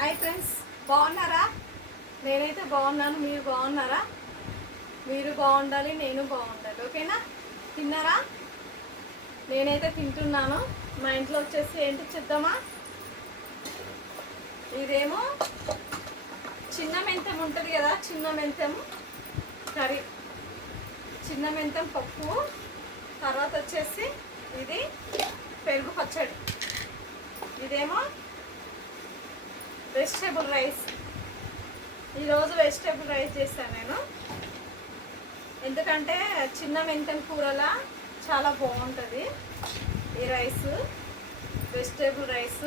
Hi friends, బాగున్నారా? నేనైతే బాగున్నాను. మీరు బాగున్నారా? మీరు బాగుండాలి, నేను బాగుండాలి. ఓకేనా? తిన్నారా? నేనైతే తింటున్నాను. మా ఇంట్లో వచ్చేసి ఏంటి చూద్దామా? ఇదేమో చిన్న మెంతం ఉంటుంది కదా, చిన్న మెంతం కర్రీ, చిన్న మెంతం పప్పు. తర్వాత వచ్చేసి ఇది పెరుగు పచ్చడి. ఇదేమో వెజిటేబుల్ రైస్. ఈరోజు వెజిటేబుల్ రైస్ చేస్తాను నేను, ఎందుకంటే చిన్న మెంతం కూరలా చాలా బాగుంటుంది ఈ రైస్, వెజిటేబుల్ రైస్.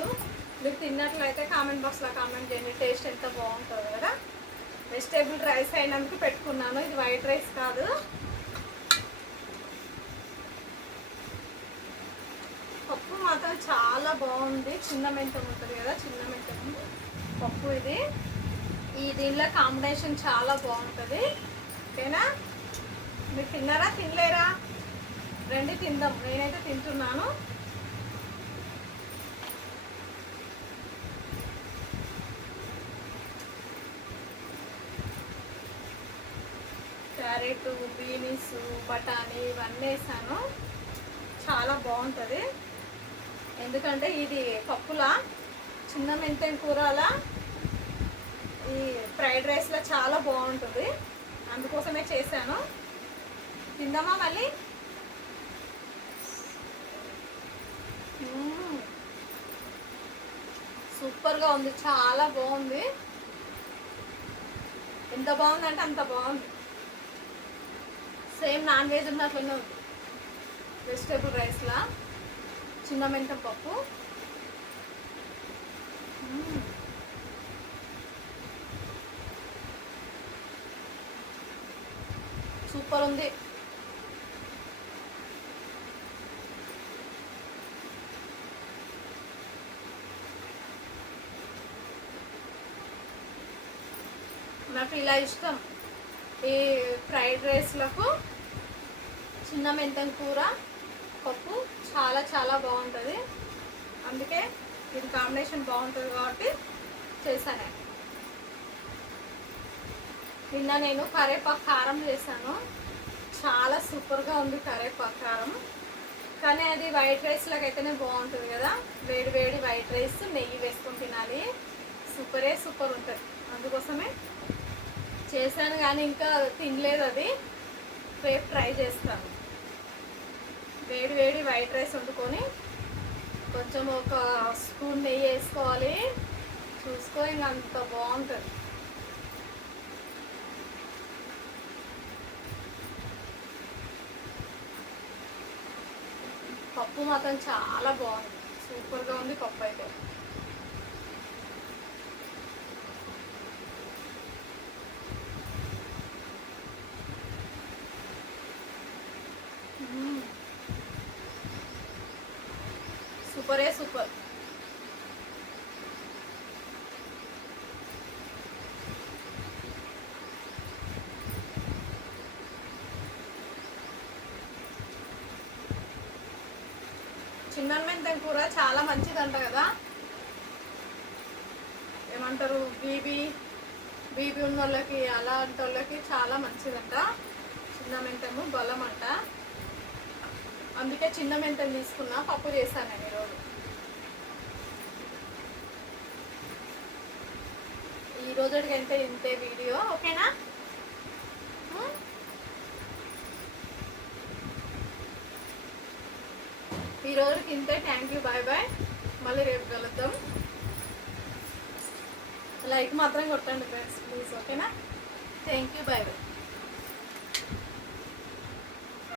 మీరు తిన్నట్లయితే కామెంట్ బాక్స్లో కామెంట్ చేయండి, టేస్ట్ ఎంత బాగుంటుంది కదా. వెజిటేబుల్ రైస్ అయినందుకు పెట్టుకున్నాను, ఇది వైట్ రైస్ కాదు. పప్పు మాత్రం చాలా బాగుంది. చిన్న మెంతం ఉంటుంది కదా, చిన్న మెంతం పప్పు. ఇది దీనిలో కాంబినేషన్ చాలా బాగుంటుంది. ఓకేనా? మీరు తిన్నారా, తినలేరా? రండి తిందాం. నేనైతే తింటున్నాను. క్యారెట్, బీన్స్, బఠానీ ఇవన్నీ వేసాను. చాలా బాగుంటుంది, ఎందుకంటే ఇది పప్పులా, చిన్న మెంతం కూరలా, ఈ ఫ్రైడ్ రైస్లో చాలా బాగుంటుంది. అందుకోసమే చేశాను. తిందామా మళ్ళీ? సూపర్గా ఉంది, చాలా బాగుంది. ఎంత బాగుందంటే అంత బాగుంది. సేమ్ నాన్ వెజ్ ఉన్నట్లనే ఉంది. వెజిటేబుల్ రైస్లా చిన్న మెంతం పప్పు. సూపర్ ఉంది. నాకు ఇలా ఇష్టం. ఈ ఫ్రైడ్ రైస్లకు చిన్న మెంతం కూర పప్పు చాలా చాలా బాగుంటుంది. అందుకే ఇది కాంబినేషన్ బాగుంటుంది కాబట్టి చేశాను. నిన్న నేను కరేపాకు కారం చేశాను, చాలా సూపర్గా ఉంది కరేపాకు కారం. కానీ అది వైట్ రైస్లోకి అయితేనే బాగుంటుంది కదా, వేడి వేడి వైట్ రైస్ నెయ్యి వేసుకొని తినాలి, సూపర్ ఉంటుంది. అందుకోసమే చేశాను, కానీ ఇంకా తినలేదు. అది రేపు ట్రై చేస్తాను. వేడి వేడి వైట్ రైస్ వండుకొని కొంచెం ఒక స్పూన్ నెయ్యి వేసుకోవాలి, చూసుకో, ఇంకా అంత బాగుంటుంది. పప్పు మాత్రం చాలా బాగుంది, సూపర్గా ఉంది పప్పు అయితే. సూపరే సూపర్. చిన్న మెంతం కూర చాలా మంచిదంట కదా, ఏమంటారు, బీపీ ఉన్న వాళ్ళకి, అలాంటి వాళ్ళకి చాలా మంచిదంట చిన్న మెంతము, బలం అంట. అందుకే చిన్న మెంతం తీసుకున్నా, పప్పు చేశాను నేను ఈరోజు. ఈ రోజుకి అయితే ఇంతే వీడియో. ఓకేనా? ఈ రోజుకి ఇంతే. Thank you, bye bye. మళ్ళీ రేపు కలుద్దాం. లైక్ మాత్రం కొట్టండి ఫ్రెండ్స్ ప్లీజ్. ఓకేనా? Thank you, bye bye.